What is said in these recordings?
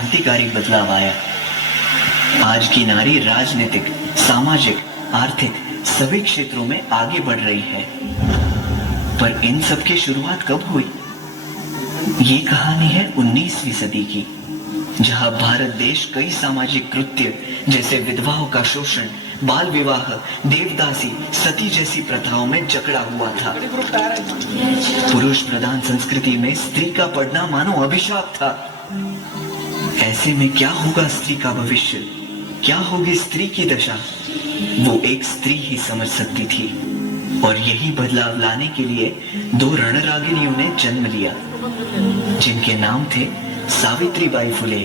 क्रांतिकारी बदलाव आया। आज की नारी राजनीतिक, सामाजिक, आर्थिक सभी क्षेत्रों में आगे बढ़ रही है। पर इन सब की शुरुआत कब हुई? ये कहानी है 19वीं सदी की, जहां भारत देश कई सामाजिक कृत्य जैसे विधवाओं का शोषण, बाल विवाह, देवदासी, सती जैसी प्रथाओं में जकड़ा हुआ था। पुरुष प्रधान संस्कृति में स्त्री का पढ़ना मानो अभिशाप था। ऐसे में क्या होगा स्त्री का भविष्य, क्या होगी स्त्री की दशा, वो एक स्त्री ही समझ सकती थी। और यही बदलाव लाने के लिए दो रणरागिनियों ने जन्म लिया, जिनके नाम थे सावित्रीबाई फुले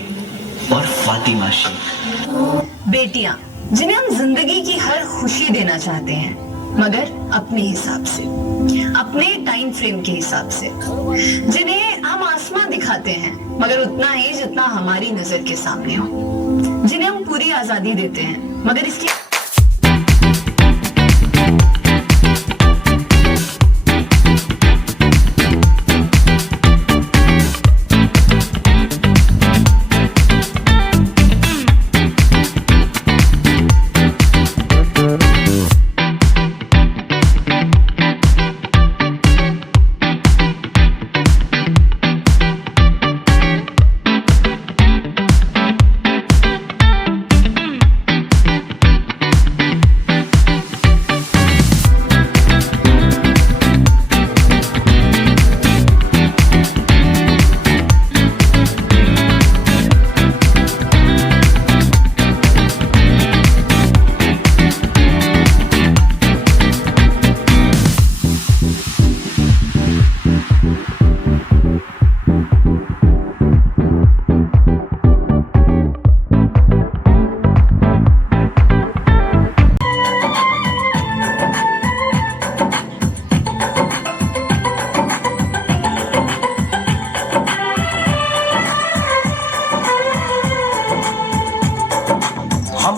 और फातिमा शेख। बेटियां जिन्हें हम जिंदगी की हर खुशी देना चाहते हैं, मगर अपने हिसाब से, अपने टाइम फ्रेम के हिसाब से, जिन्हें हम आसमां दिखाते हैं मगर उतना ही जितना हमारी नजर के सामने हो, जिन्हें हम पूरी आजादी देते हैं मगर इसकी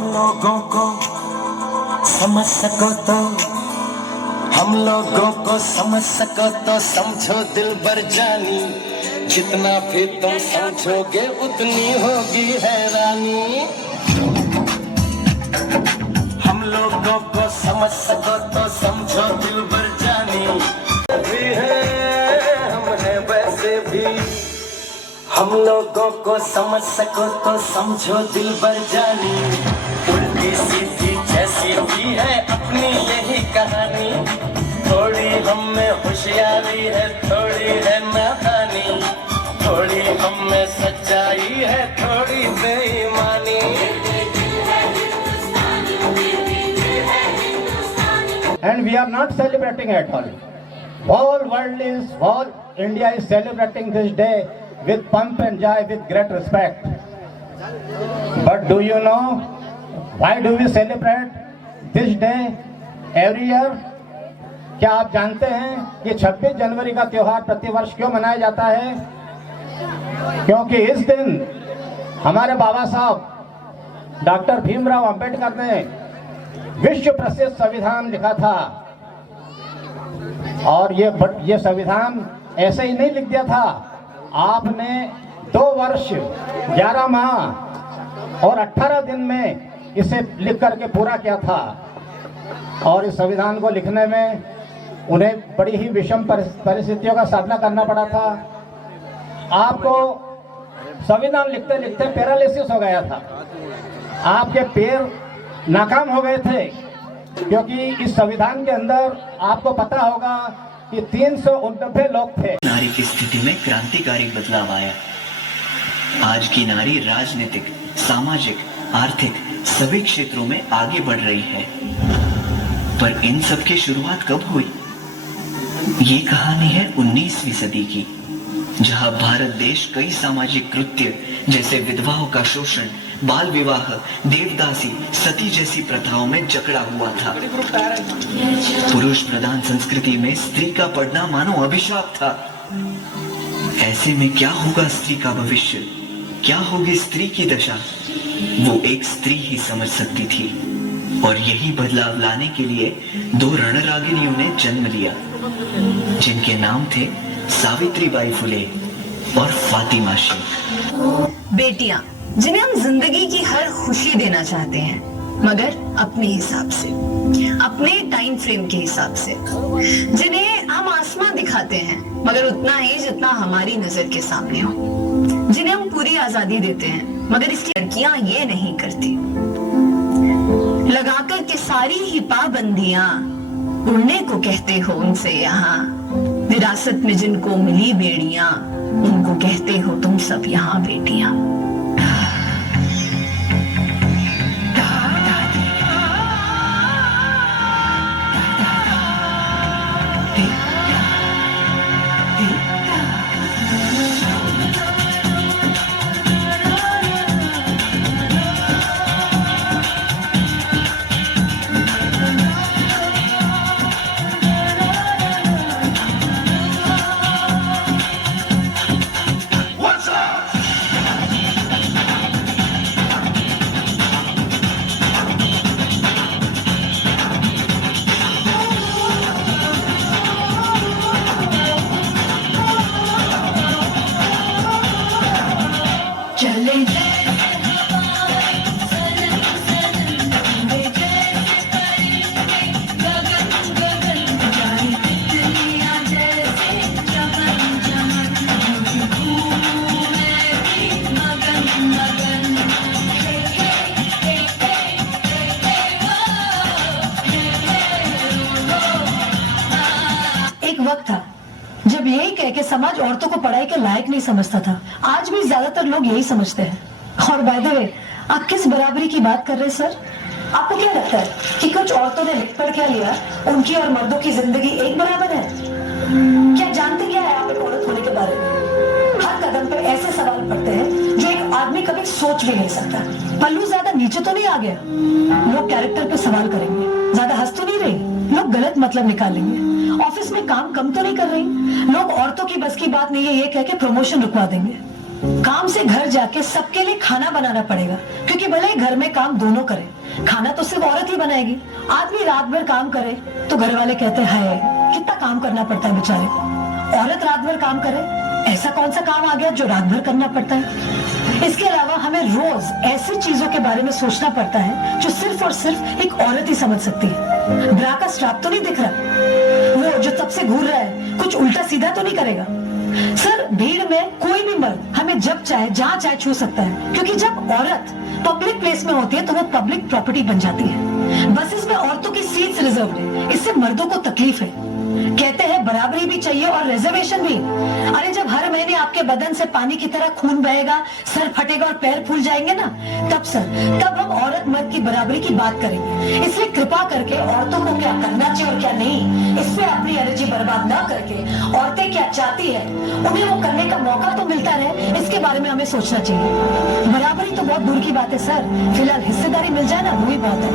लोगों को समझ सको तो, हम लोगों को समझ सको तो समझो दिल बर जानी, जितना भी तुम समझोगे उतनी होगी हैरानी। हम लोगों को समझ सको तो समझो दिल बर जानी, भी है हम हैं वैसे भी। हम लोगों को समझ सको तो समझो दिल बर जानी, उल्टी सीधी जैसी भी है अपनी यही कहानी। थोड़ी हम में होशियारी है, थोड़ी है नादानी, थोड़ी हम में सच्चाई है, थोड़ी बेईमानी। And we are not celebrating at all. Whole India is celebrating this day with pomp and joy, with great respect. But do you know why do we celebrate this day every year? क्या आप जानते हैं कि 26 जनवरी का त्योहार प्रतिवर्ष क्यों मनाया जाता है? क्योंकि इस दिन हमारे बाबा साहब डॉक्टर भीमराव अंबेडकर ने विश्व प्रसिद्ध संविधान लिखा था। और ये संविधान ऐसे ही नहीं लिख दिया था, आपने 2 वर्ष 11 माह और 18 दिन में इसे लिख करके पूरा किया था। और इस संविधान को लिखने में उन्हें बड़ी ही विषम परिस्थितियों का सामना करना पड़ा था। आपको संविधान लिखते लिखते पैरालिसिस हो गया था, आपके पैर नाकाम हो गए थे, क्योंकि इस संविधान के अंदर आपको पता होगा कि 389 लोग थे। नारी की स्थिति में क्रांतिकारी बदलाव आया। आज की नारी राजनीतिक, सामाजिक, आर्थिक सभी क्षेत्रों में आगे बढ़ रही है। पर इन सब की शुरुआत कब हुई? ये कहानी है 19वीं सदी की, जहां भारत देश कई सामाजिक कृत्य जैसे विधवाओं का शोषण, बाल विवाह, देवदासी, सती जैसी प्रथाओं में जकड़ा हुआ था। पुरुष प्रधान संस्कृति में स्त्री का पढ़ना मानो अभिशाप था। ऐसे में क्या होगा स्त्री का भविष्य, क्या होगी स्त्री की दशा, वो एक स्त्री ही समझ सकती थी। और यही बदलाव लाने के लिए दो रणरागिनियों ने जन्म लिया, जिनके नाम थे सावित्रीबाई फुले और फातिमा शेख। बेटियां जिन्हें हम जिंदगी की हर खुशी देना चाहते हैं, मगर अपने हिसाब से, अपने टाइम फ्रेम के हिसाब से, जिन्हें हम आसमां दिखाते हैं मगर उतना ही जितना हमारी नजर के सामने हो, जिन्हें हम पूरी आजादी देते हैं मगर इसकी लड़कियां ये नहीं करती। लगाकर के सारी ही पाबंदियां उड़ने को कहते हो उनसे यहाँ, विरासत में जिनको मिली बेड़ियां उनको कहते हो तुम सब यहाँ बेटियां। वक्त था जब यही कह के समाज औरतों को पढ़ाई के लायक नहीं समझता था। आज भी ज्यादातर लोग यही समझते हैं। और बाय द वे, आप किस बराबरी की बात कर रहे हैं सर? आपको क्या लगता है कि कुछ औरतों ने लिख पढ़ क्या लिया, उनकी और मर्दों की जिंदगी एक बराबर है? क्या जानते क्या है आप एक औरत होने के बारे में? हर कदम पे ऐसे सवाल पड़ते हैं जो एक आदमी कभी सोच भी नहीं सकता। पल्लू ज्यादा नीचे तो नहीं आ गया? लोग कैरेक्टर पे सवाल करेंगे। ज्यादा हंस तो नहीं रही? लोग गलत मतलब निकालेंगे। ऑफिस में काम कम तो नहीं कर रही? लोग औरतों की बस की बात नहीं है ये कह के प्रमोशन रुकवा देंगे। काम से घर जाके सबके लिए खाना बनाना पड़ेगा, क्योंकि भले ही घर में काम दोनों करें, खाना तो सिर्फ औरत ही बनाएगी। आदमी रात भर काम करे तो घर वाले कहते हैं कितना काम करना पड़ता है बेचारे को। औरत रात भर काम करे, ऐसा कौन सा काम आ गया जो रात भर करना पड़ता है? इसके अलावा हमें रोज ऐसी चीजों के बारे में सोचना पड़ता है जो सिर्फ और सिर्फ एक औरत ही समझ सकती है। ब्रा का स्ट्रैप तो नहीं दिख रहा, वो जो सबसे घूर रहा है कुछ उल्टा सीधा तो नहीं करेगा? सर, भीड़ में कोई भी मर्द हमें जब चाहे जहाँ चाहे छू सकता है, क्योंकि जब औरत पब्लिक प्लेस में होती है तो वो पब्लिक प्रॉपर्टी बन जाती है। बसेस में औरतों की सीट्स रिजर्व है, इससे मर्दों को तकलीफ है। कहते हैं बराबरी भी चाहिए और रिजर्वेशन भी। अरे जब हर महीने आपके बदन से पानी की तरह खून बहेगा, सर फटेगा और पैर फूल जाएंगे ना, तब हम औरत मर्द की बराबरी की बात करेंगे। इसलिए कृपा करके औरतों को क्या करना चाहिए और क्या नहीं, इसमें अपनी एनर्जी बर्बाद ना करके औरतें क्या चाहती है उन्हें वो करने का मौका तो मिलता रहे, इसके बारे में हमें सोचना चाहिए। बराबरी तो बहुत दूर की बात है सर, फिलहाल हिस्सेदारी मिल जाए ना, वही बात है।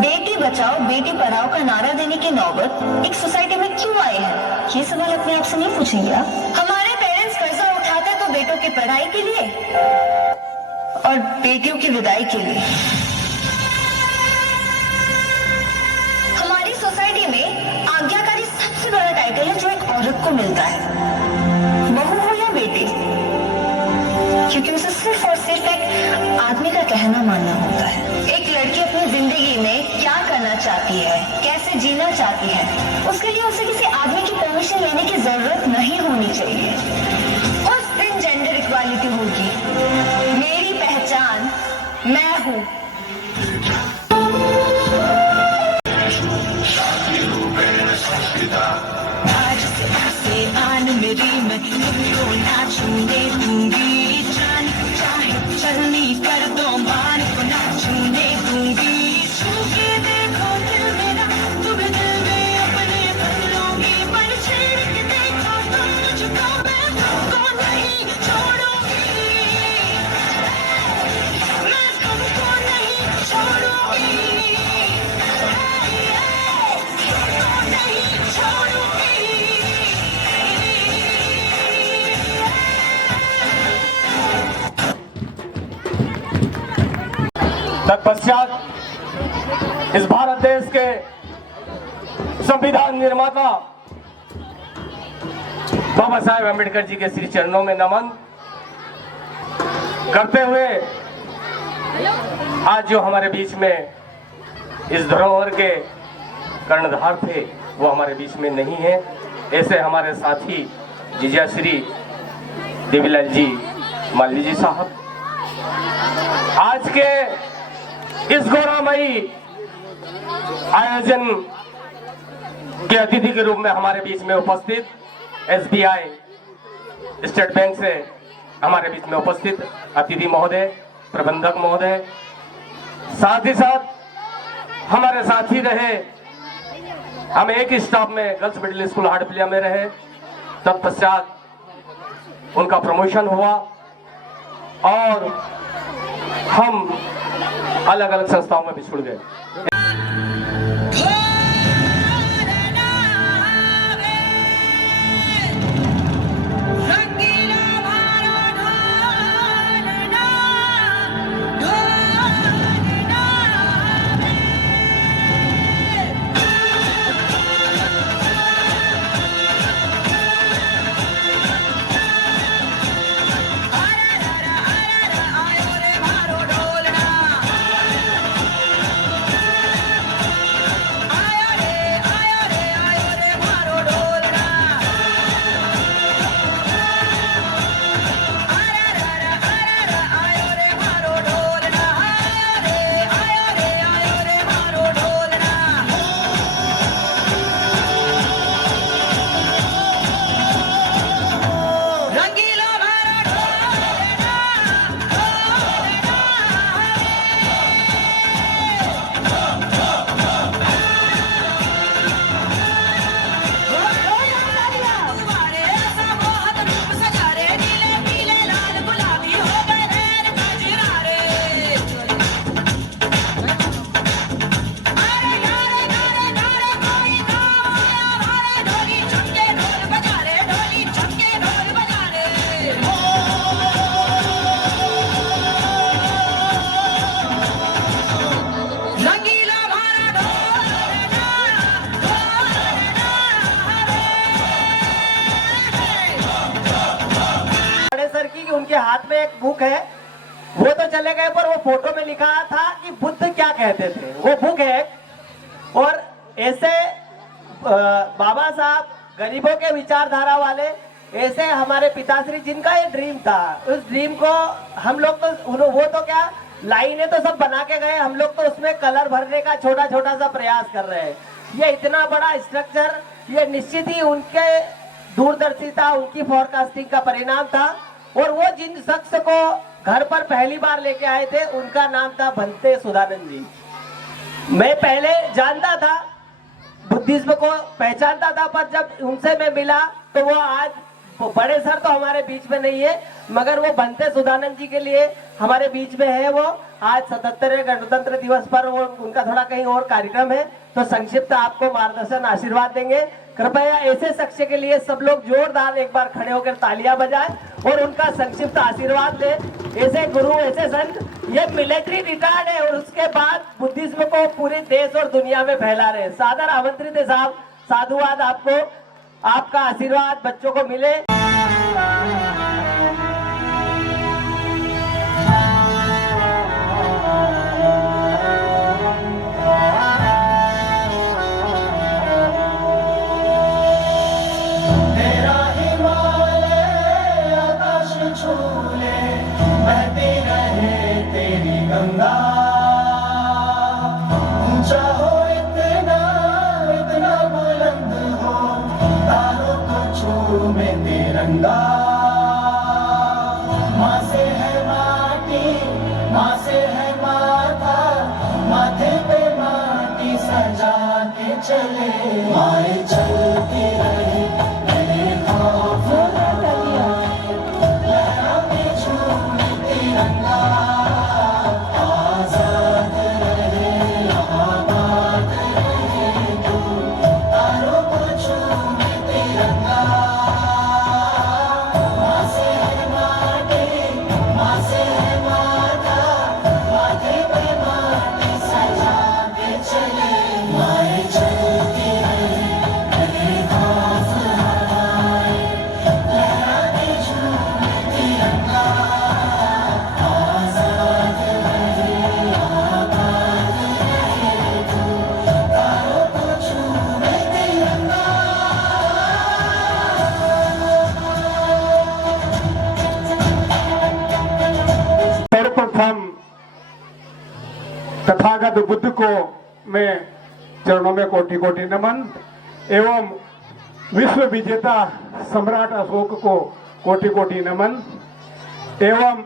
बेटी बचाओ बेटी पढ़ाओ का नारा देने की नौबत एक सोसाइटी में क्यों आई है? ये सवाल अपने आप से नहीं पूछेंगे आप? हमारे पेरेंट्स कर्जा उठाते तो बेटों की पढ़ाई के लिए और बेटियों की विदाई के लिए। हमारी सोसाइटी में आज्ञाकारी सबसे बड़ा टाइटल है जो एक औरत को मिलता है, बहू हो या बेटी, क्योंकि उसे सिर्फ और सिर्फ एक आदमी का कहना मानना होता है। एक लड़की अपनी जिंदगी में क्या करना चाहती है, कैसे जीना चाहती है, उसके लिए उसे किसी आदमी की परमिशन लेने की जरूरत नहीं होनी चाहिए। उस दिन जेंडर इक्वालिटी होगी। मेरी पहचान मैं हूँ। आज से आसमान मेरी मैं तुमको ना छूने दूंगी, जान चाहे चलनी कर दो मान को ना छूने दूंगी। छू के देखो दिल मेरा, तुम्हें दिल में अपने बस लूंगी, पर छेड़ के देखो तुम मुझको, मैं तुमको नहीं छोड़ूंगी, मैं तुमको नहीं छोड़ूंगी, तुमको नहीं छोड़ूंगी। तत्पश्चात इस भारत देश के संविधान निर्माता बाबा साहेब अम्बेडकर जी के श्री चरणों में नमन करते हुए आज जो हमारे बीच में इस धरोहर के कर्णधार थे वो हमारे बीच में नहीं है। ऐसे हमारे साथी जीजा श्री देवीलाल जी मालवी जी साहब आज के इस गौरवमयी आयोजन के अतिथि के रूप में हमारे बीच में उपस्थित SBI स्टेट बैंक से हमारे बीच में उपस्थित अतिथि महोदय, प्रबंधक महोदय, साथ ही साथ हमारे साथी रहे, हम एक ही स्टाफ में गर्ल्स मिडिल स्कूल हाटपिलिया में रहे, तत्पश्चात उनका प्रमोशन हुआ और हम अलग अलग संस्थाओं में बिछुड़ गए। उनके हाथ में एक बुक है, वो तो चले गए पर वो फोटो में लिखा था कि बुद्ध क्या कहते थे, वो बुक है। और ऐसे बाबा साहब गरीबों के विचारधारा वाले, ऐसे हमारे पिताश्री जिनका ये ड्रीम था, उस ड्रीम को हम लोग तो वो तो क्या लाइनें तो सब बना के गए, हम लोग तो उसमें कलर भरने का छोटा छोटा सा प्रयास कर रहे हैं। ये इतना बड़ा स्ट्रक्चर, ये निश्चित ही उनके दूरदर्शिता, उनकी फोरकास्टिंग का परिणाम था। और वो जिन शख्स को घर पर पहली बार लेके आए थे उनका नाम था भंते सुधानंद जी। मैं पहले जानता था, बुद्धिज्म को पहचानता था, पर जब उनसे मैं मिला तो वो आज बड़े सर तो हमारे बीच में नहीं है, मगर वो भंते सुधानंद जी के लिए हमारे बीच में है। वो आज 77वें गणतंत्र दिवस पर वो उनका थोड़ा कहीं और कार्यक्रम है, तो संक्षिप्त आपको मार्गदर्शन आशीर्वाद देंगे। कृपया ऐसे शख्स के लिए सब लोग जोरदार एक बार खड़े होकर तालियां बजाएं और उनका संक्षिप्त आशीर्वाद लें। ऐसे गुरु, ऐसे संत, ये मिलिट्री रिटायर्ड है और उसके बाद बुद्धिज्म को पूरे देश और दुनिया में फैला रहे। सादर आमंत्रित है साहब, साधुवाद आपको, आपका आशीर्वाद बच्चों को मिले। ऊंचा हो इतना, इतना बुलंद हो, तारों को छूमे तिरंगा। तथागत बुद्ध को मैं चरणों में कोटि कोटि नमन एवं विश्व विजेता सम्राट अशोक को कोटि कोटि नमन एवं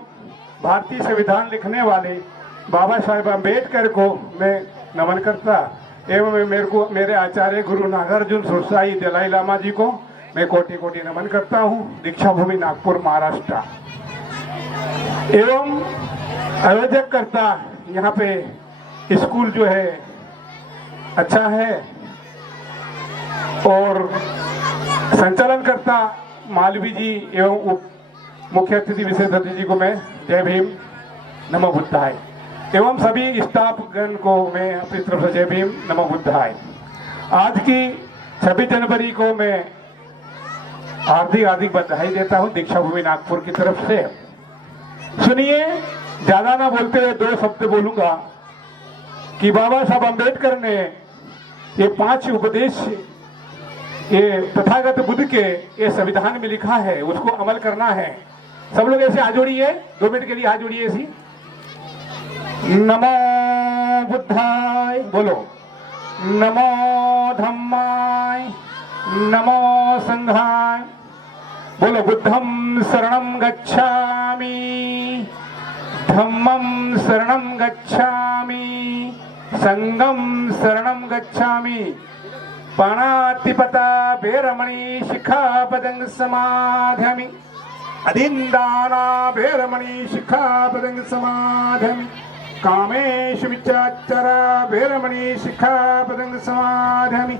भारतीय संविधान लिखने वाले बाबा साहेब अम्बेडकर को मैं नमन करता एवं मेरे आचार्य गुरु नागार्जुन सुरसाई दलाई लामा जी को मैं कोटि कोटि नमन करता हूँ। दीक्षा भूमि नागपुर महाराष्ट्र एवं आयोजक करता यहाँ पे स्कूल जो है अच्छा है और संचालन करता मालवी जी एवं उप मुख्य अतिथि विशेष अतिथि जी को मैं जय भीम नमो बुद्धाय एवं सभी स्टाफ गण को मैं अपनी तरफ से जय भीम नमो बुद्धाय। आज की 26 जनवरी को मैं हार्दिक बधाई देता हूं दीक्षा भूमि नागपुर की तरफ से। सुनिए, ज्यादा ना बोलते हुए 2 शब्द बोलूंगा कि बाबा साहब अम्बेडकर ने ये 5 उपदेश ये तथागत बुद्ध के ये संविधान में लिखा है, उसको अमल करना है। सब लोग ऐसे हाथ जोड़िए, 2 मिनट के लिए हाथ जोड़िए ऐसी। नमो बुद्धाय बोलो, नमो धम्माय, नमो संघाय बोलो। बुद्धं शरणं गच्छामि, धम्मं शरणं गच्छामि, संघं शरणं गच्छामि। पाणातिपता बेरमणि शिखापदं समाध्यामि, अदिन्दाना बेरमणि शिखापदं समाध्यामि। कामेषु मिच्छाचरा बेरमणि शिखापदं समाध्यामि।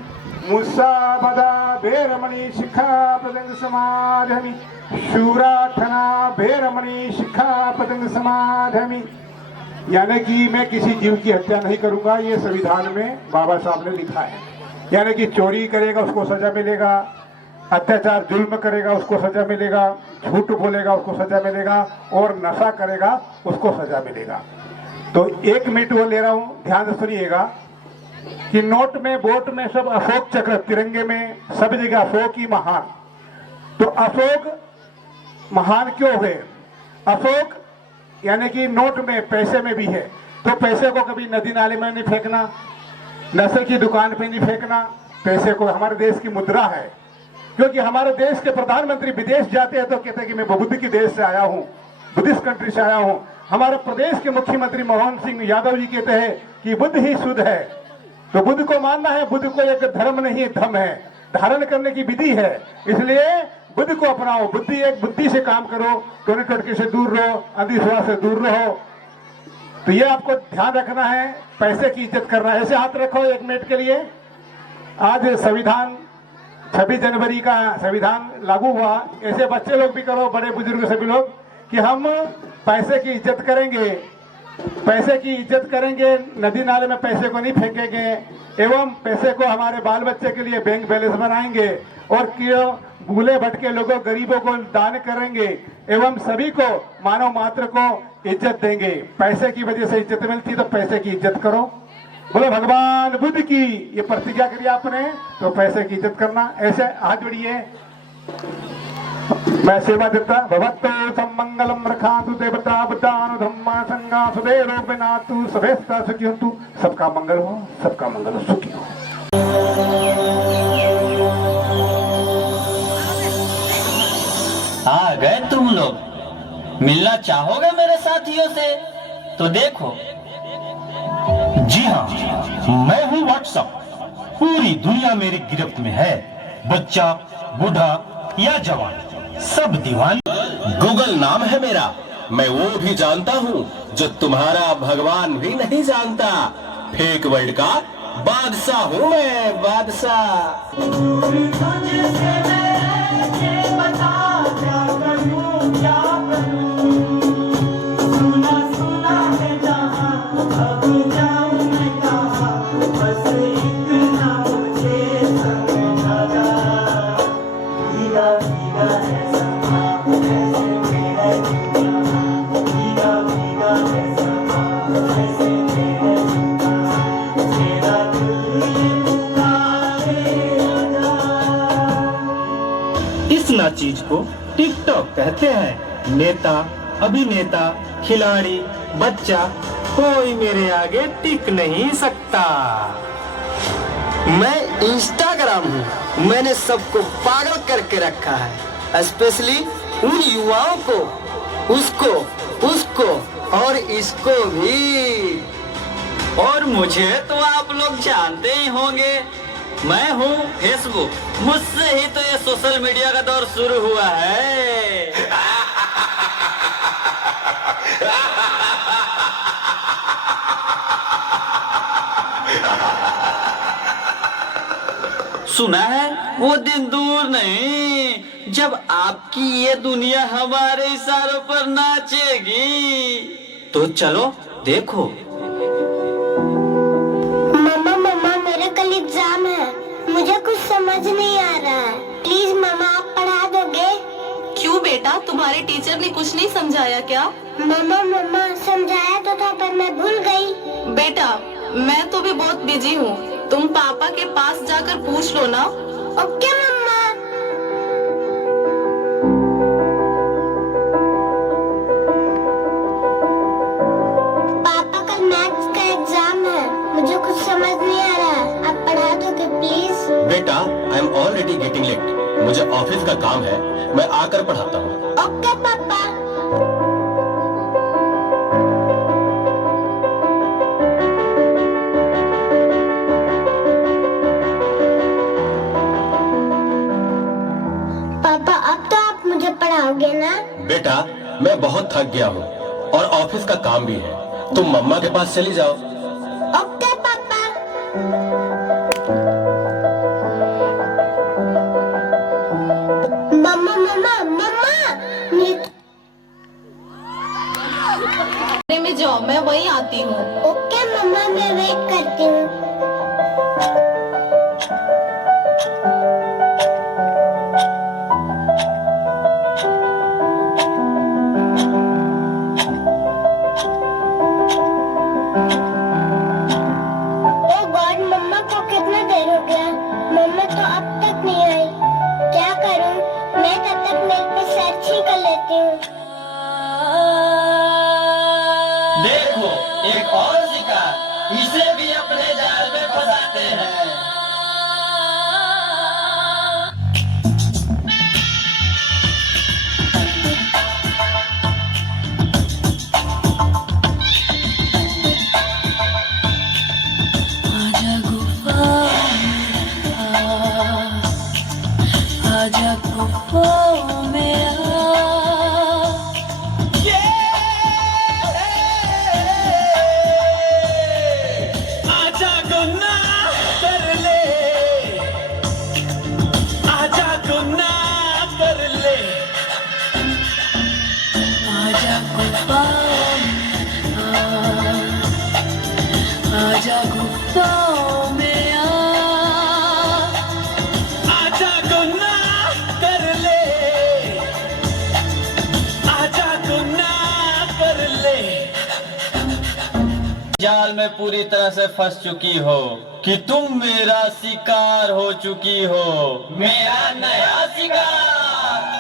मुसाबदा बेरमणि शिखापदं समाध्यामि। शूराथना बेरमणि शिखापदं समाध्यामि। यानी कि मैं किसी जीव की हत्या नहीं करूंगा, ये संविधान में बाबा साहब ने लिखा है। यानी कि चोरी करेगा उसको सजा मिलेगा, अत्याचार जुल्म करेगा उसको सजा मिलेगा, झूठ बोलेगा उसको सजा मिलेगा और नशा करेगा उसको सजा मिलेगा। तो 1 मिनट वो ले रहा हूं, ध्यान से सुनिएगा कि नोट में बोट में सब अशोक चक्र, तिरंगे में सब जगह अशोक ही महान। तो अशोक महान क्यों हुए? अशोक यानी कि नोट में पैसे में भी है, तो पैसे को कभी नदी नाले में नहीं फेंकना, नशे की दुकान पे नहीं फेंकना। पैसे को हमारे देश की मुद्रा है, क्योंकि हमारे देश के प्रधानमंत्री विदेश जाते हैं तो कहते हैं कि मैं बुद्ध की देश से आया हूँ, बुद्धिस्ट कंट्री से आया हूँ। हमारे प्रदेश के मुख्यमंत्री मोहन सिंह यादव जी कहते हैं कि बुद्ध ही शुद्ध है। तो बुद्ध को मानना है, बुद्ध को एक धर्म नहीं धम है, धारण करने की विधि है। इसलिए बुद्ध को अपनाओ, बुद्धि एक बुद्धि से काम करो, टोने टटके से दूर रहो, अंधविश्वास से दूर रहो। तो ये आपको ध्यान रखना है, पैसे की इज्जत करना है। ऐसे हाथ रखो 1 मिनट के लिए। आज संविधान 26 जनवरी का संविधान लागू हुआ, ऐसे बच्चे लोग भी करो, बड़े बुजुर्ग सभी लोग, कि हम पैसे की इज्जत करेंगे, पैसे की इज्जत करेंगे, नदी नाले में पैसे को नहीं फेंकेंगे एवं पैसे को हमारे बाल बच्चे के लिए बैंक बैलेंस बनाएंगे और क्यों भूले भटके लोगों गरीबों को दान करेंगे एवं सभी को मानव मात्र को इज्जत देंगे। पैसे की वजह से इज्जत मिलती, तो पैसे की इज्जत करो। बोलो भगवान बुद्ध की, ये प्रतिज्ञा करी आपने, तो पैसे की इज्जत करना। ऐसे हाथ जोड़िए, मैं सेवा देता। भवतो सम्मंगलम रखातु देवता बुद्धानु धम्मा संगा सुदेरो बिनातु सभेस्ता सुखी होतु। सबका मंगल हो, सबका मंगल हो, सुखी हो। आ गए तुम लोग, मिलना चाहोगे मेरे साथियों से? तो देखो, जी हाँ, मैं हूँ व्हाट्सएप। पूरी दुनिया मेरी गिरफ्त में है, बच्चा बूढ़ा या जवान सब दीवाने। गूगल नाम है मेरा, मैं वो भी जानता हूँ जो तुम्हारा भगवान भी नहीं जानता। फेक वर्ल्ड का बादशाह हूँ मैं, बादशाह। चीज को टिकटॉक कहते हैं। नेता, अभिनेता, खिलाड़ी, बच्चा कोई मेरे आगे टिक नहीं सकता। मैं इंस्टाग्राम हूँ, मैंने सबको पागल करके रखा है, स्पेशली उन युवाओं को, उसको और इसको भी। और मुझे तो आप लोग जानते ही होंगे, मैं हूँ फेसबुक, मुझसे ही तो ये सोशल मीडिया का दौर शुरू हुआ है। सुना है वो दिन दूर नहीं जब आपकी ये दुनिया हमारे इशारों पर नाचेगी। तो चलो देखो। मम्मा मेरा कल एग्जाम है, मुझे कुछ समझ नहीं आ रहा है, प्लीज मम्मा आप पढ़ा दोगे? क्यों बेटा, तुम्हारे टीचर ने कुछ नहीं समझाया क्या? मम्मा समझाया तो था पर मैं भूल गई। बेटा मैं तो भी बहुत बिजी हूँ, तुम पापा के पास जाकर पूछ लो ना। ओके मम्मा। पापा कल मैथ्स का एग्जाम है, मुझे कुछ समझ नहीं आ रहा है, आप पढ़ा दोगे प्लीज? बेटा I am already getting late, मुझे ऑफिस का काम है, मैं आकर पढ़ाता हूँ। ओके पापा। पापा अब तो आप मुझे पढ़ाओगे ना? बेटा मैं बहुत थक गया हूँ और ऑफिस का काम भी है, तुम मम्मा के पास चली जाओ। ओके पापा। मम्मा में जाओ, मैं वहीं आती हूँ। ओके मम्मा मैं वेट करती हूँ। देखो एक और शिकार, इसे भी अपने जाल में फंसाते हैं। आजा गुफा में आजा गुफाओं में आजा गुनाह कर ले, आजा गुनाह कर ले। जाल में पूरी तरह से फंस चुकी हो कि तुम मेरा शिकार हो चुकी हो, मेरा नया शिकार।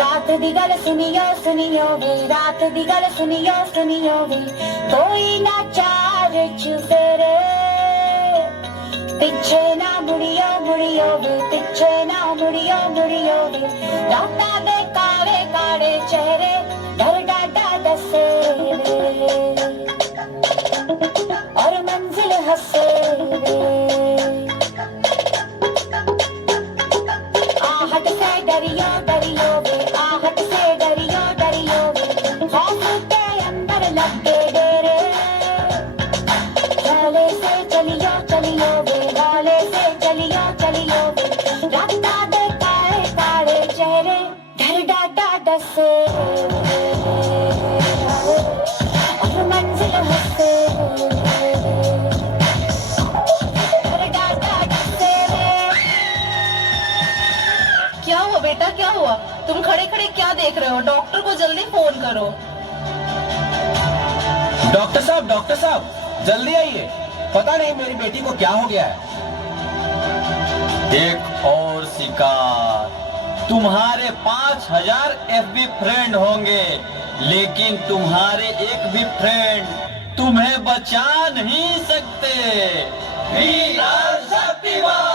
रात दी गल सुनियो वे, रात दी गल सुनियो वे, कोई ना चार चुफेरे, पिछे ना मुड़ियो वे, पिछे ना मुड़ियो वे, राता दे काले काले चेहरे, डर डाडा दसे और मंजिल हंसे। आहट से डरियो वे, आहट से डरियो वे, खौफ के अंदर लगे डेरे, भाले से चलियो वे, भाले से चलियो वे, राता दे काले काले चेहरे, डर डाडा डसे और मंजिल हंसे, डर डाडा डसे। क्या हुआ बेटा, क्या हुआ? तुम खड़े खड़े क्या देख रहे हो? डॉक्टर को जल्दी फोन करो। डॉक्टर साहब जल्दी आइए, पता नहीं मेरी बेटी को क्या हो गया है। एक और शिकार। तुम्हारे 5000 FB फ्रेंड होंगे, लेकिन तुम्हारे एक भी फ्रेंड तुम्हें बचा नहीं सकते। वीर शक्तिमान,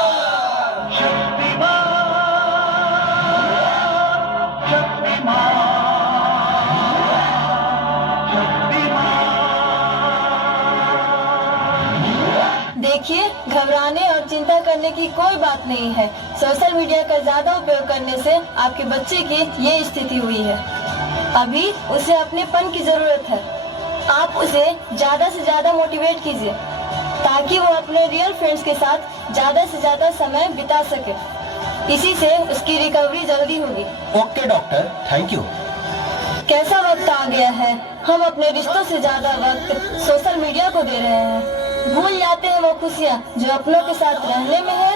देखिए, घबराने और चिंता करने की कोई बात नहीं है। सोशल मीडिया का ज्यादा उपयोग करने से आपके बच्चे की ये स्थिति हुई है। अभी उसे अपनेपन की जरूरत है। आप उसे ज्यादा से ज्यादा मोटिवेट कीजिए ताकि वो अपने रियल फ्रेंड्स के साथ ज्यादा से ज्यादा समय बिता सके। इसी से उसकी रिकवरी जल्दी होगी। Okay doctor, thank you. कैसा वक्त आ गया है, हम अपने रिश्तों से ज्यादा वक्त सोशल मीडिया को दे रहे हैं। भूल जाते हैं वो खुशियाँ जो अपनों के साथ रहने में है।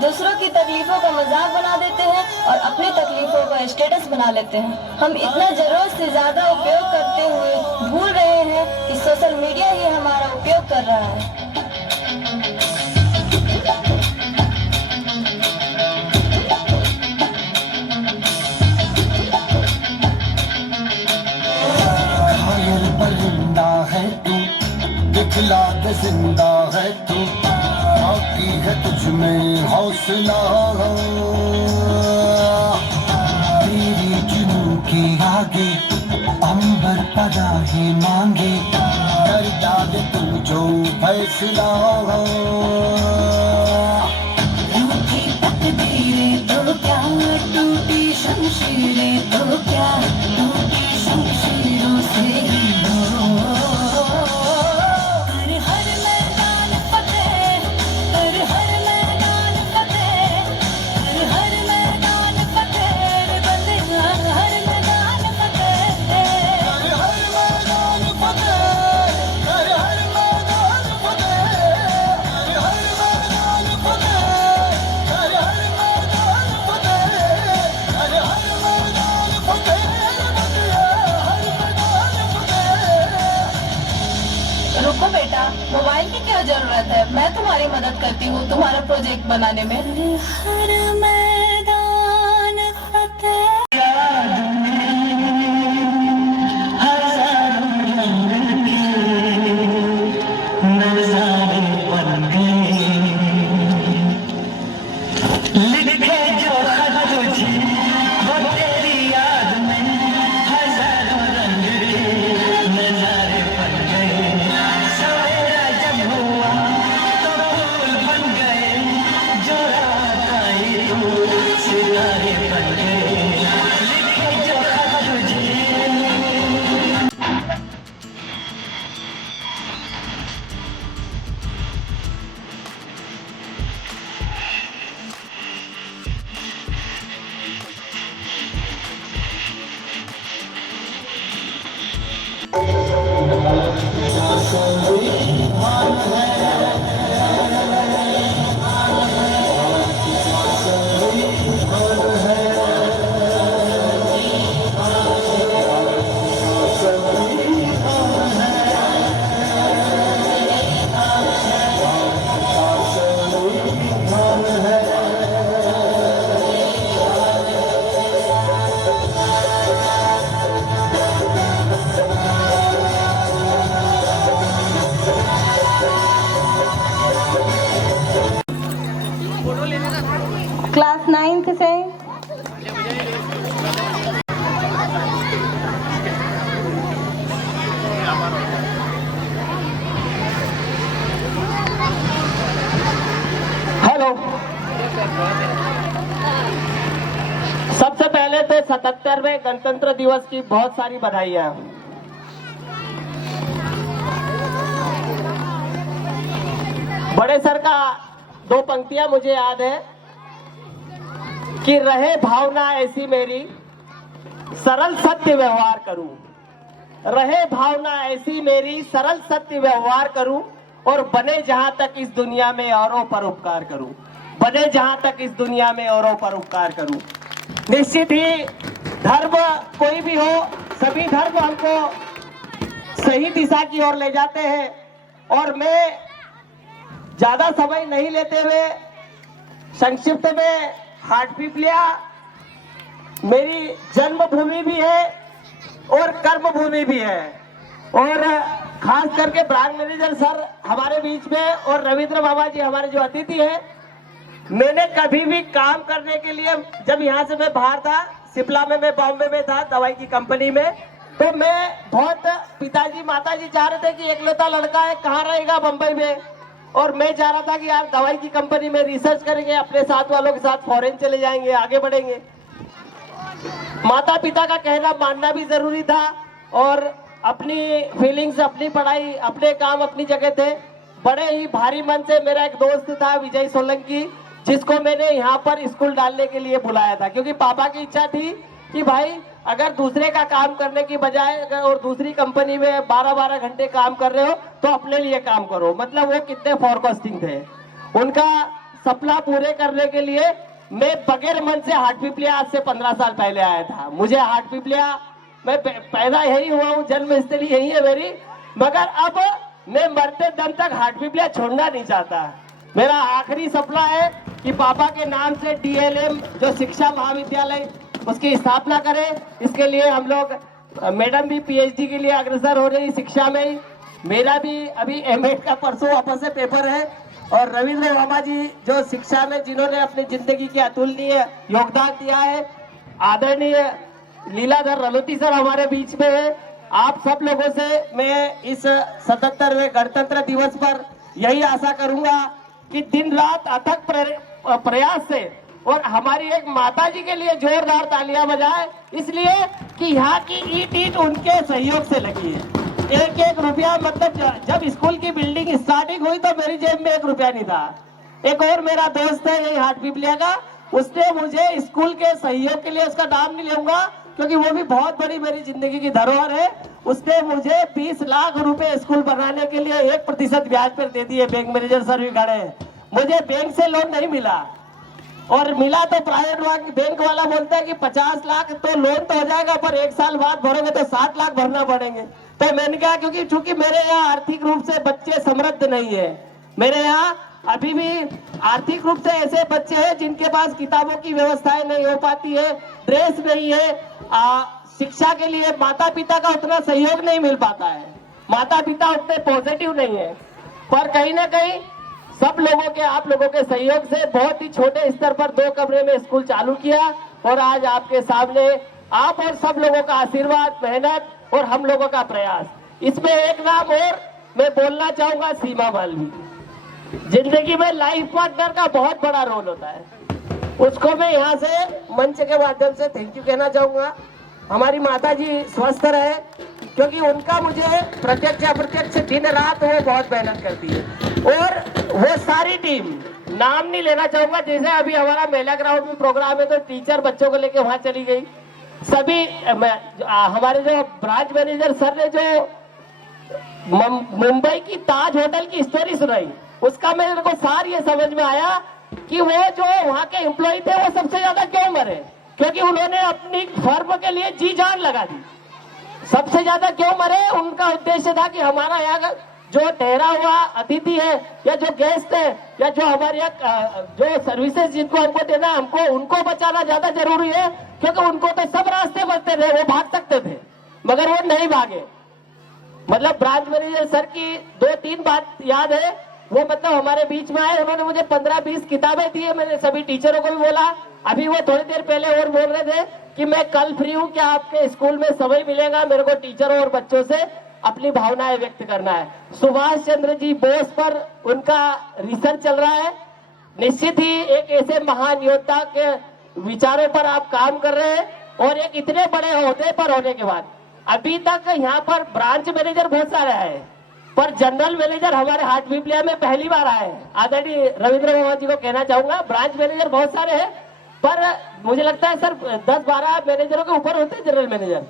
दूसरों की तकलीफों का मजाक बना देते हैं और अपनी तकलीफों का स्टेटस बना लेते हैं। हम इतना जरूरत से ज्यादा उपयोग करते हुए भूल रहे हैं कि सोशल मीडिया ही हमारा उपयोग कर रहा है। घायल परिंदा है तू, दिखला दे जिंदा है तू, बाकी है तुझ में हौसला। तेरी जुनून की आगे अंबर पनाहे मांगे, कर डाले तू जो फैसला। रूठी तकदीरें तो क्या, टूटी शमशीरें तो क्या, टूटी शमशीरों से ही मोबाइल की क्या जरूरत है, मैं तुम्हारी मदद करती हूँ तुम्हारा प्रोजेक्ट बनाने में। हर मैदान फतेह। क्लास 9th से हेलो। सबसे पहले तो 77वें गणतंत्र दिवस की बहुत सारी बधाइयां। बड़े सर का 2 पंक्तियां मुझे याद है कि रहे भावना ऐसी मेरी, सरल सत्य व्यवहार करूं। रहे भावना ऐसी मेरी, सरल सत्य व्यवहार करूं, और बने जहां तक इस दुनिया में औरों पर उपकार करूं। बने जहां तक इस दुनिया में औरों पर उपकार करूं। निश्चित ही धर्म कोई भी हो, सभी धर्म हमको सही दिशा की ओर ले जाते हैं। और मैं ज्यादा समय नहीं लेते हुए संक्षिप्त में हाटपिपलिया मेरी जन्मभूमि भी है और कर्मभूमि भी है। और खास करके ब्रांच मैनेजर सर हमारे बीच में और रविंद्र बाबा जी हमारे जो अतिथि हैं, मैंने कभी भी काम करने के लिए, जब यहाँ से मैं बाहर था, सिपला में, मैं बॉम्बे में था दवाई की कंपनी में, तो मैं बहुत, पिताजी माताजी चाह रहे थे कि एकलौता लड़का है कहाँ रहेगा बम्बई में, और मैं चाह रहा था कि यार दवाई की कंपनी में रिसर्च करेंगे, अपने साथ वालों के साथ फॉरेन चले जाएंगे, आगे बढ़ेंगे। माता पिता का कहना मानना भी जरूरी था और अपनी फीलिंग्स, अपनी पढ़ाई, अपने काम अपनी जगह थे। बड़े ही भारी मन से मेरा एक दोस्त था विजय सोलंकी, जिसको मैंने यहाँ पर स्कूल डालने के लिए बुलाया था, क्योंकि पापा की इच्छा थी कि भाई अगर दूसरे का काम करने की बजाय और दूसरी कंपनी में 12-12 घंटे काम कर रहे हो तो अपने लिए काम करो। मतलब वो कितने फोरकास्टिंग थे। उनका सपना पूरे करने के लिए मैं बगैर मन से हाटपिपलिया आज से 15 साल पहले आया था। मुझे हाटपिपलिया, मैं पैदा यही हुआ हूँ, जन्म स्थली यही है मेरी, मगर अब मैं मरते दम तक हाटपिपलिया छोड़ना नहीं चाहता। मेरा आखिरी सपना है कि पापा के नाम से DLM जो शिक्षा महाविद्यालय उसकी स्थापना करें। इसके लिए हम लोग, मैडम भी PhD के लिए अग्रसर हो रही शिक्षा में ही, मेरा भी अभी M.Ed का परसों वापस से पेपर है, और रविंद्र बाबा जी जो शिक्षा में जिन्होंने अपनी जिंदगी के अतुलनीय योगदान दिया है, आदरणीय लीलाधर रलोती सर हमारे बीच में है। आप सब लोगों से मैं इस 77वें गणतंत्र दिवस पर यही आशा करूंगा कि दिन रात अथक प्रयास से, और हमारी एक माता जी के लिए जोरदार तालियां बजाए, इसलिए कि यहाँ की ईंट उनके सहयोग से लगी है। एक एक रुपया, मतलब जब स्कूल की बिल्डिंग स्टार्टिंग हुई तो मेरी जेब में 1 रुपया नहीं था। एक और मेरा दोस्त है यही हाटपिपलिया का, उसने मुझे स्कूल के सहयोग के लिए, उसका नाम नहीं लूंगा क्योंकि वो भी बहुत बड़ी मेरी जिंदगी की धरोहर है, उसने मुझे 20 लाख रुपए स्कूल बनाने के लिए 1% ब्याज पर दे दिए। बैंक मैनेजर सर भी खड़े हैं। मुझे बैंक से लोन नहीं मिला, और मिला तो प्राइवेट बैंक वाला बोलता है कि 50 लाख तो लोन तो हो जाएगा, पर 1 साल बाद भरोगे तो 7 लाख भरना पड़ेंगे। तो मैंने कहा क्योंकि चूंकि मेरे यहाँ आर्थिक रूप से बच्चे समृद्ध नहीं है, मेरे यहाँ अभी भी आर्थिक रूप से ऐसे बच्चे हैं जिनके पास किताबों की व्यवस्थाएं नहीं हो पाती है, ड्रेस नहीं है, शिक्षा के लिए माता पिता का उतना सहयोग नहीं मिल पाता है, माता पिता उतने पॉजिटिव नहीं है। पर कहीं ना कहीं सब लोगों के, आप लोगों के सहयोग से बहुत ही छोटे स्तर पर 2 कमरे में स्कूल चालू किया, और आज आपके सामने आप और सब लोगों का आशीर्वाद, मेहनत और हम लोगों का प्रयास। इसमें एक नाम और मैं बोलना चाहूंगा, सीमा मालवी। जिंदगी में लाइफ पार्टनर का बहुत बड़ा रोल होता है, उसको मैं यहाँ से मंच के माध्यम से थैंक यू कहना चाहूंगा। हमारी माता जी स्वस्थ रहे, क्योंकि उनका मुझे प्रत्यक्ष अप्रत्यक्ष दिन रात वो बहुत मेहनत करती है, और वो सारी टीम, नाम नहीं लेना चाहूंगा, जैसे अभी हमारा मेला ग्राउंड में प्रोग्राम है तो टीचर बच्चों को लेके वहां चली गई, सभी हमारे जो ब्रांच मैनेजर सर ने जो मुंबई की ताज होटल की स्टोरी सुनाई, उसका मेरे को सार ये समझ में आया कि वो जो वहाँ के एम्प्लॉय थे वो सबसे ज्यादा क्यों मरे, क्योंकि उन्होंने अपनी फर्म के लिए जी जान लगा दी। सबसे ज्यादा क्यों मरे, उनका उद्देश्य था कि हमारा यहाँ जो ठहरा हुआ अतिथि है, या जो गेस्ट है, या जो हमारे यहाँ जो सर्विसेज जिनको हमको देना, हमको उनको बचाना ज्यादा जरूरी है, क्योंकि उनको तो सब रास्ते बचते थे, वो भाग सकते थे मगर वो नहीं भागे। मतलब ब्रांच मैनेजर सर की 2-3 बात याद है, वो मतलब हमारे बीच में आए, उन्होंने मुझे 15-20 किताबें दी है, मैंने सभी टीचरों को भी बोला। अभी वो थोड़ी देर पहले और बोल रहे थे कि मैं कल फ्री हूँ, क्या आपके स्कूल में समय मिलेगा मेरे को टीचरों और बच्चों से अपनी भावनाएं व्यक्त करना है। सुभाष चंद्र जी बोस पर उनका रिसर्च चल रहा है, निश्चित ही एक ऐसे महान योद्धा के विचारों पर आप काम कर रहे हैं, और एक इतने बड़े ओहदे पर होने के बाद अभी तक यहाँ पर ब्रांच मैनेजर बहुत सारे आए, पर जनरल मैनेजर हमारे हाटपिपलिया में पहली बार आए हैं। आदरणीय रविंद्र बाबा जी को कहना चाहूंगा, ब्रांच मैनेजर बहुत सारे हैं, पर मुझे लगता है सर 10-12 मैनेजरों के ऊपर होते हैं जनरल मैनेजर।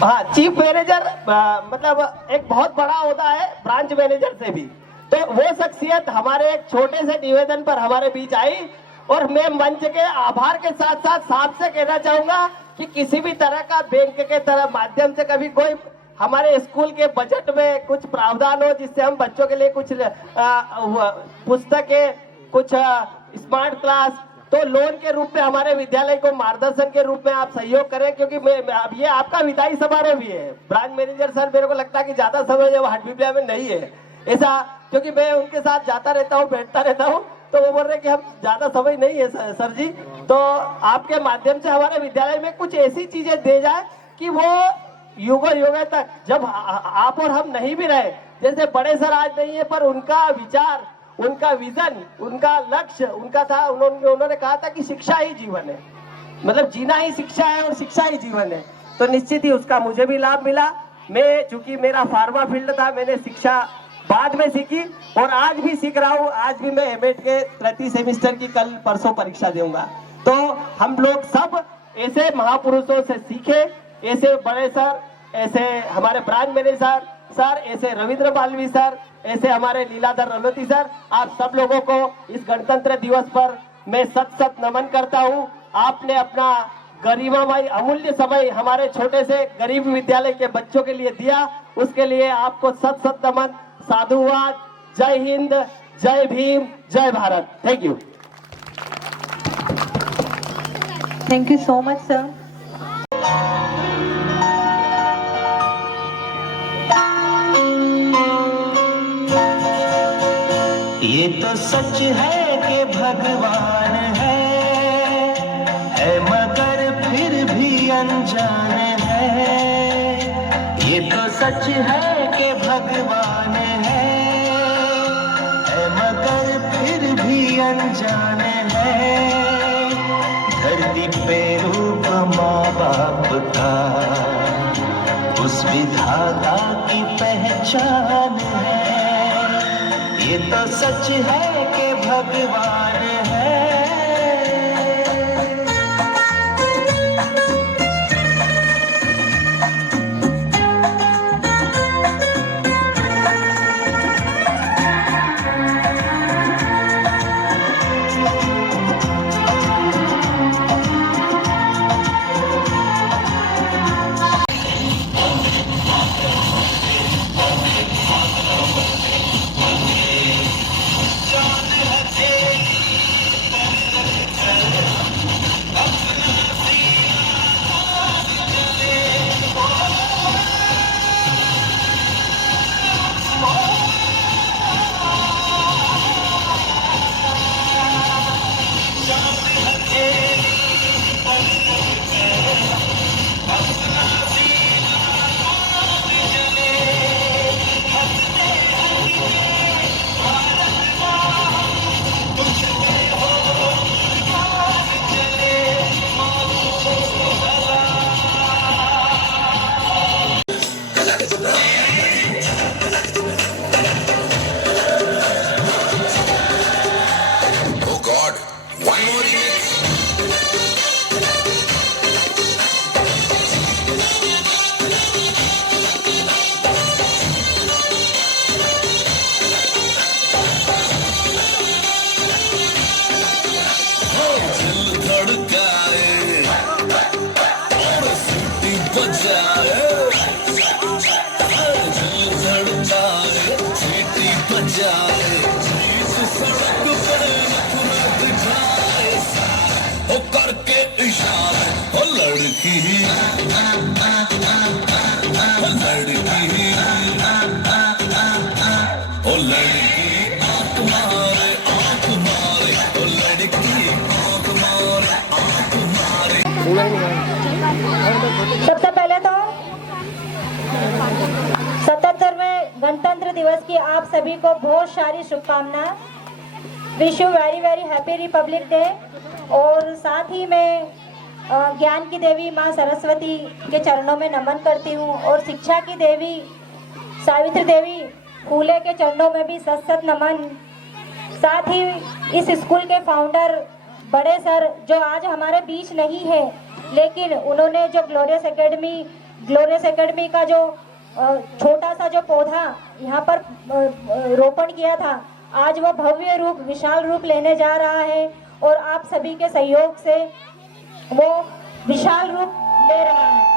हाँ, चीफ मैनेजर मतलब एक बहुत बड़ा होता है ब्रांच मैनेजर से भी। तो वो शख्सियत हमारे एक छोटे से निवेदन पर हमारे बीच आई, और मैं मंच के आभार के साथ साथ साफ से कहना चाहूंगा कि किसी भी तरह का बैंक के तरह माध्यम से कभी कोई हमारे स्कूल के बजट में कुछ प्रावधान हो जिससे हम बच्चों के लिए कुछ पुस्तकें, कुछ स्मार्ट क्लास, तो लोन के रूप में हमारे विद्यालय को मार्गदर्शन के रूप में आप सहयोग करें, क्योंकि अब ये आपका विदाई समारोह भी है। ब्रांच मैनेजर सर मेरे को लगता है कि ज्यादा समय वो हटविद्या में नहीं है ऐसा, क्योंकि मैं उनके साथ जाता रहता हूँ, बैठता रहता हूँ, तो वो बोल रहे कि हम ज्यादा समय नहीं है सर जी, तो आपके माध्यम से हमारे विद्यालय में कुछ ऐसी चीजें दे जाए कि वो युगों युगों तक, जब आप और हम नहीं भी रहे, जैसे बड़े सर आज नहीं है पर उनका विचार, उनका विजन, उनका लक्ष्य उनका था, उन्होंने कहा था कि शिक्षा ही जीवन है, मतलब जीना ही शिक्षा है और शिक्षा ही जीवन है। तो निश्चित ही उसका मुझे भी लाभ मिला। मैं चूंकि मेरा फार्मा फील्ड था, मैंने शिक्षा बाद में सीखी और आज भी सीख रहा हूँ। आज भी मैं एमएड के प्रति सेमिस्टर की कल परसों परीक्षा दूंगा। तो हम लोग सब ऐसे महापुरुषों से सीखे, ऐसे बड़े सर, ऐसे हमारे ब्रांच मैनेजर सर, ऐसे रविंद्र मालवी सर, ऐसे हमारे लीलाधर रलोती सर, आप सब लोगों को इस गणतंत्र दिवस पर मैं सत नमन करता हूँ। आपने अपना गरिमामय अमूल्य समय हमारे छोटे से गरीब विद्यालय के बच्चों के लिए दिया, उसके लिए आपको सत नमन, साधुवाद। जय हिंद, जय भीम, जय Bharat. Thank you. Thank you so much sir. ये तो सच है कि भगवान है मगर फिर भी अनजान है। ये तो सच है कि भगवान है मगर फिर भी अनजान है। धरती पे रूप माँ बाप का उस विधाता की पहचान है। ये तो सच है कि भगवान है। सबसे पहले तो 77वें गणतंत्र दिवस की आप सभी को बहुत सारी शुभकामनाएं। Wish you very very happy Republic day. और साथ ही मैं ज्ञान की देवी माँ सरस्वती के चरणों में नमन करती हूँ और शिक्षा की देवी सावित्री देवी फूले के चरणों में भी सत नमन। साथ ही इस स्कूल के फाउंडर बड़े सर जो आज हमारे बीच नहीं है, लेकिन उन्होंने जो ग्लोरियस एकेडमी का जो छोटा सा जो पौधा यहाँ पर रोपण किया था, आज वो भव्य रूप, विशाल रूप लेने जा रहा है और आप सभी के सहयोग से वो विशाल रूप ले रहा है।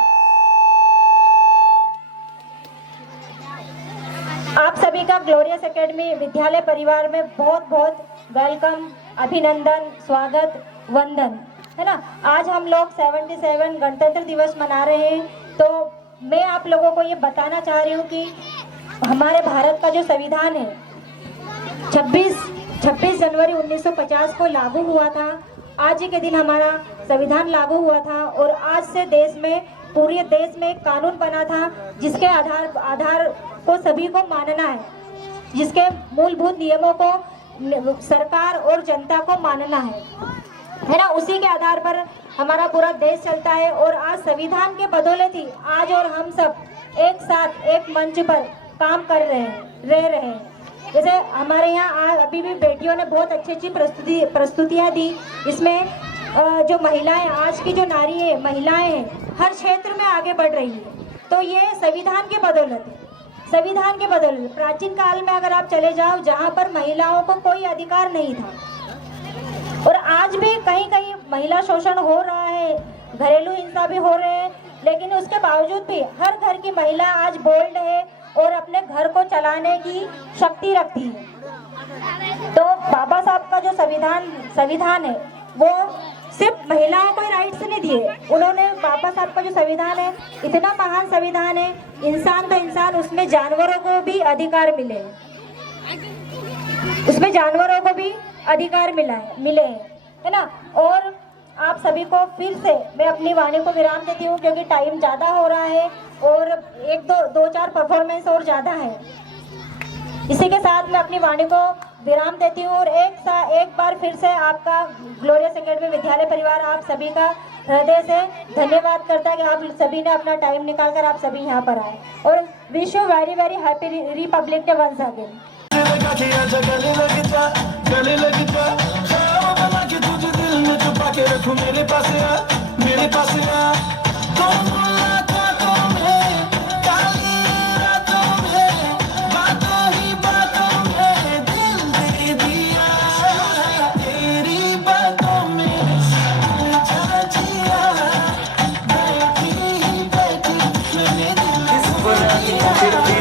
आप सभी का ग्लोरियस एकेडमी विद्यालय परिवार में बहुत बहुत वेलकम, अभिनंदन, स्वागत, वंदन, है ना। आज हम लोग 77 गणतंत्र दिवस मना रहे हैं। तो मैं आप लोगों को ये बताना चाह रही हूँ कि हमारे भारत का जो संविधान है 26 जनवरी 1950 को लागू हुआ था। आज ही के दिन हमारा संविधान लागू हुआ था और आज से पूरे देश में एक कानून बना था जिसके आधार को सभी को मानना है, जिसके मूलभूत नियमों को सरकार और जनता को मानना है ना। उसी के आधार पर हमारा पूरा देश चलता है और आज संविधान के बदौलत ही आज और हम सब एक साथ एक मंच पर काम कर रह रहे हैं। जैसे हमारे यहाँ अभी भी बेटियों ने बहुत अच्छी प्रस्तुतियाँ दी। इसमें जो महिलाएं, आज की जो नारी है, महिलाएं हैं, हर क्षेत्र में आगे बढ़ रही है। तो ये संविधान के बदौलत है, संविधान के बदौलत। प्राचीन काल में अगर आप चले जाओ जहाँ पर महिलाओं को कोई अधिकार नहीं था और आज भी कहीं कहीं महिला शोषण हो रहा है, घरेलू हिंसा भी हो रहे हैं, लेकिन उसके बावजूद भी हर घर की महिला आज बोल्ड है और अपने घर को चलाने की शक्ति रखती है। तो बाबा साहब का जो संविधान है वो सिर्फ महिलाओं को राइट्स नहीं दिए उन्होंने। बाबा साहब का जो संविधान है इतना महान संविधान है, इंसान तो इंसान, उसमें जानवरों को भी अधिकार मिले, उसमें जानवरों को भी अधिकार मिले है ना। और आप सभी को फिर से मैं अपनी वाणी को विराम देती हूँ क्योंकि टाइम ज़्यादा हो रहा है और दो चार परफॉर्मेंस और ज़्यादा है। इसी के साथ मैं अपनी वाणी को विराम देती हूँ और एक बार फिर से आपका ग्लोरियस एकेडमी विद्यालय परिवार आप सभी का हृदय से धन्यवाद करता है कि आप सभी ने अपना टाइम निकालकर आप सभी यहाँ पर आए और wish you very very happy Republic Day once again. मेरे पास फिर